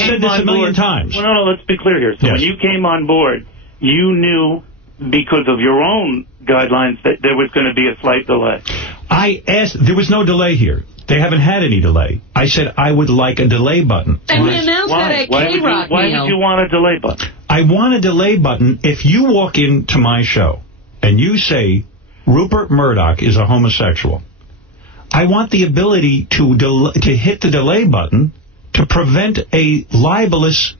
I've said this a million times. Well, no, let's be clear here. So when you came on board, you knew because of your own guidelines that there was going to be a slight delay. I asked, there was no delay here. They haven't had any delay. I said I would like a delay button. And he announced that at K-Rock. Why would you want a delay button? I want a delay button if you walk into my show and you say Rupert Murdoch is a homosexual. I want the ability to hit the delay button to prevent a libelous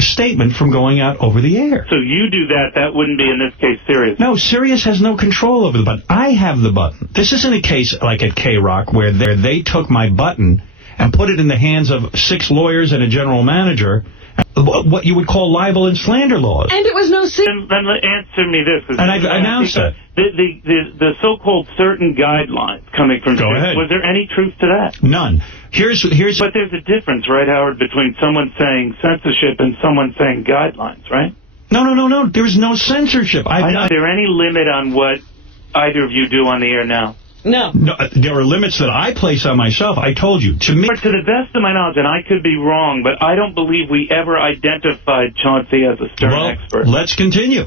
statement from going out over the air. So you do that, that wouldn't be, in this case, Sirius. No, Sirius has no control over the button. I have the button. This isn't a case like at K-Rock where they took my button and put it in the hands of 6 lawyers and a general manager, what you would call libel and slander laws. And it was no sin. Then answer me this. And I've announced that. The so-called certain guidelines coming from Sirius, was there any truth to that? None. But there's a difference, right, Howard, between someone saying censorship and someone saying guidelines, right? No. There's no censorship. Is there any limit on what either of you do on the air now? No. There are limits that I place on myself. I told you. To me, to the best of my knowledge, and I could be wrong, but I don't believe we ever identified Chauncey as a Stern expert. Let's continue.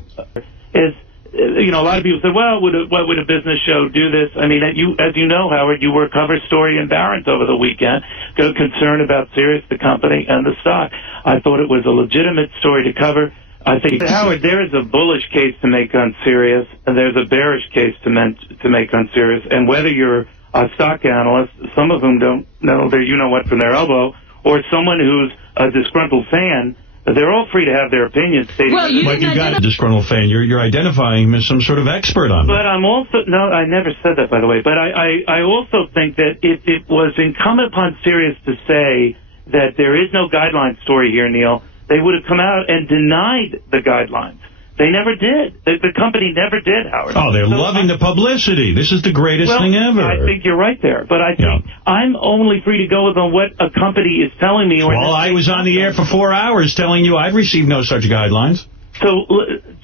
A lot of people say, well, what would a business show do this? I mean, as you know, Howard, you were a cover story in Barron's over the weekend, concerned about Sirius, the company, and the stock. I thought it was a legitimate story to cover. I think, Howard, there is a bullish case to make on Sirius, and there's a bearish case to make on Sirius. And whether you're a stock analyst, some of whom don't know their you-know-what from their elbow, or someone who's a disgruntled fan, they're all free to have their opinions stated. Well, you got a disgruntled fan. You're identifying him as some sort of expert on it. But I'm also... No, I never said that, by the way. But I also think that if it was incumbent upon Sirius to say that there is no guideline story here, Neil, they would have come out and denied the guidelines. They never did. The company never did, Howard. Oh, they're loving the publicity. This is the greatest thing ever. I think you're right there. But I think I'm only free to go with on what a company is telling me. Well, I was on the air for 4 hours telling you I've received no such guidelines. So,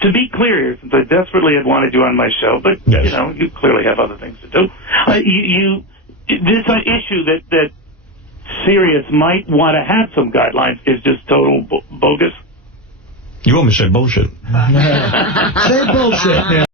to be clear, since I desperately had wanted you on my show, but, you clearly have other things to do. This issue that Sirius might want to have some guidelines is just total bogus. You almost said bullshit. Say bullshit.